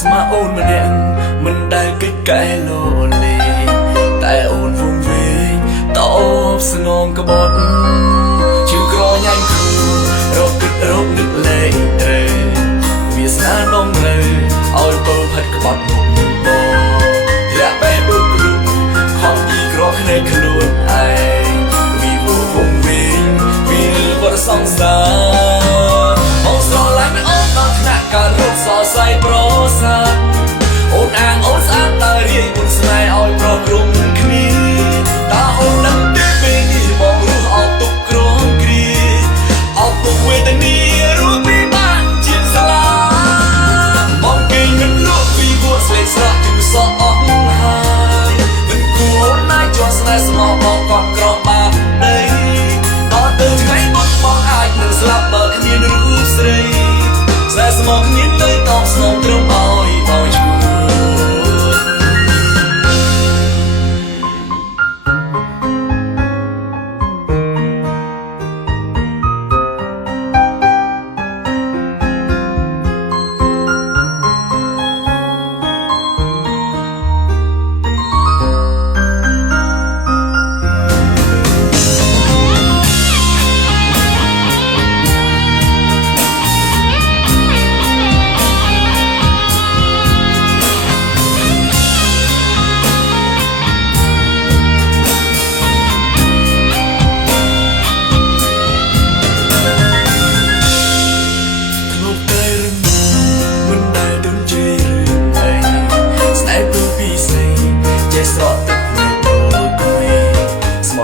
ស្មាអូនម្នាក់មិនដែលកិច្ចកែលោលេតែអូនវងវែងតបស្នងក្បត់ជឿក្រញ៉ាញ់គ្រូរកគិតរកនឹកលេងត្រូវវាស្នានំលើឲ្យពើផិតក្បត់មុខបងលាក់បែបដូចគ្រូខំពីក្រភ្នែកខ្លួនឯងវាវងវែងវាវត្តសង្សារអូនស្រឡាញ់អូនដល់ថ្នាក់ការរកសរសៃប្រសាទអូនអាងអូនស្អាតតែរៀងមុនស្នេហ៍ឲ្យប្រក្រុមគ្នាតើអូននឹងទេពេលនេះបងរស់អត់ទុកក្រងគ្រាអត់ទុកវេទនារួចពីបានជាសាលាបងគេមិនលក់ពីវត្តស្លេកស្រក់ជំសក់អស់ហើយមិនគួរអូនណាយជាប់ស្នេហ៍ស្មោះបងកត់ក្របាដីដល់ទៅថ្ងៃមុខបងអាចនឹងស្លាប់បើគ្មានរូបស្រីស្នេហ៍ស្មោះគ្នាទៅតបស្នងត្រឹមឲ្យបងឈួរ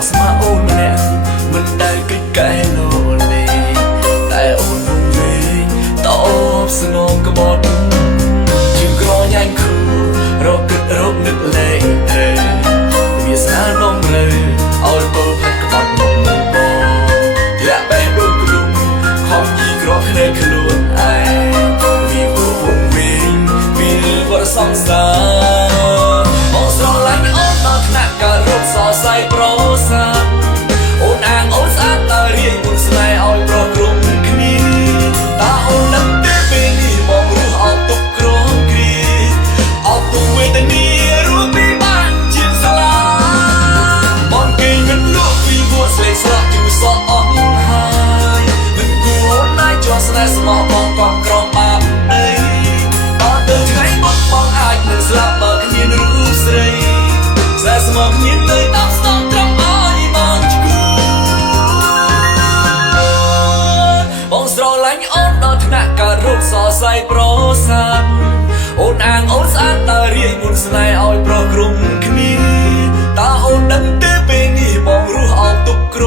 ស្មាអូនម្នាក់មិនដែលកិច្ចកែលោលេតែអូនវងវែងតបស្នងក្បត់ជឿក្រញ៉ាញ់គ្រូរកគិតរកនឹកលេងត្រូវវាស្នានំរើឲ្យពើផាត់ក្បត់មុខបងលាក់បែបដូចគ្រូខំយីក្រភ្នែកខ្លួនឯងវាវងវែងវាវត្តសង្សារបងស្រឡាញ់អូនដល់ថ្នាក់ការរកសរសៃប្រសាទអូនអាងអូនស្អាតតែរៀងមុនស្នេហ៍ឲ្យប្រក្រុមគ្នាតើអូននឹងទេពេលនេះបងរស់អត់ទុកក្រងគ្រាអត់ទុកវេទនារួចពីបានជាសាលាបងគេមិនលក់ពីវត្តស្លេកស្រក់ជំសក់អស់ហើយមិនគួរអូនណាយជាប់ស្នេហ៍ស្មោះបងកត់ក្របាបដីដល់ទៅថ្ងៃមុខបងអាចនឹងស្លាប់បើគ្មានរូបស្រីស្នេហ៍ស្មោះគ្នាទៅតបស្នងត្រឹមឲ្យបងឈួរបងស្រឡាញ់អូនដល់ថ្នាក់ការរកសរសៃប្រសាទអូនអាងអូនស្អាតតែរៀងមុនស្នេហ៍ឲ្យប្រក្រុមគ្នាតើអូនដឹងទេពេលនេះបងរស់អត់ទុកក្រ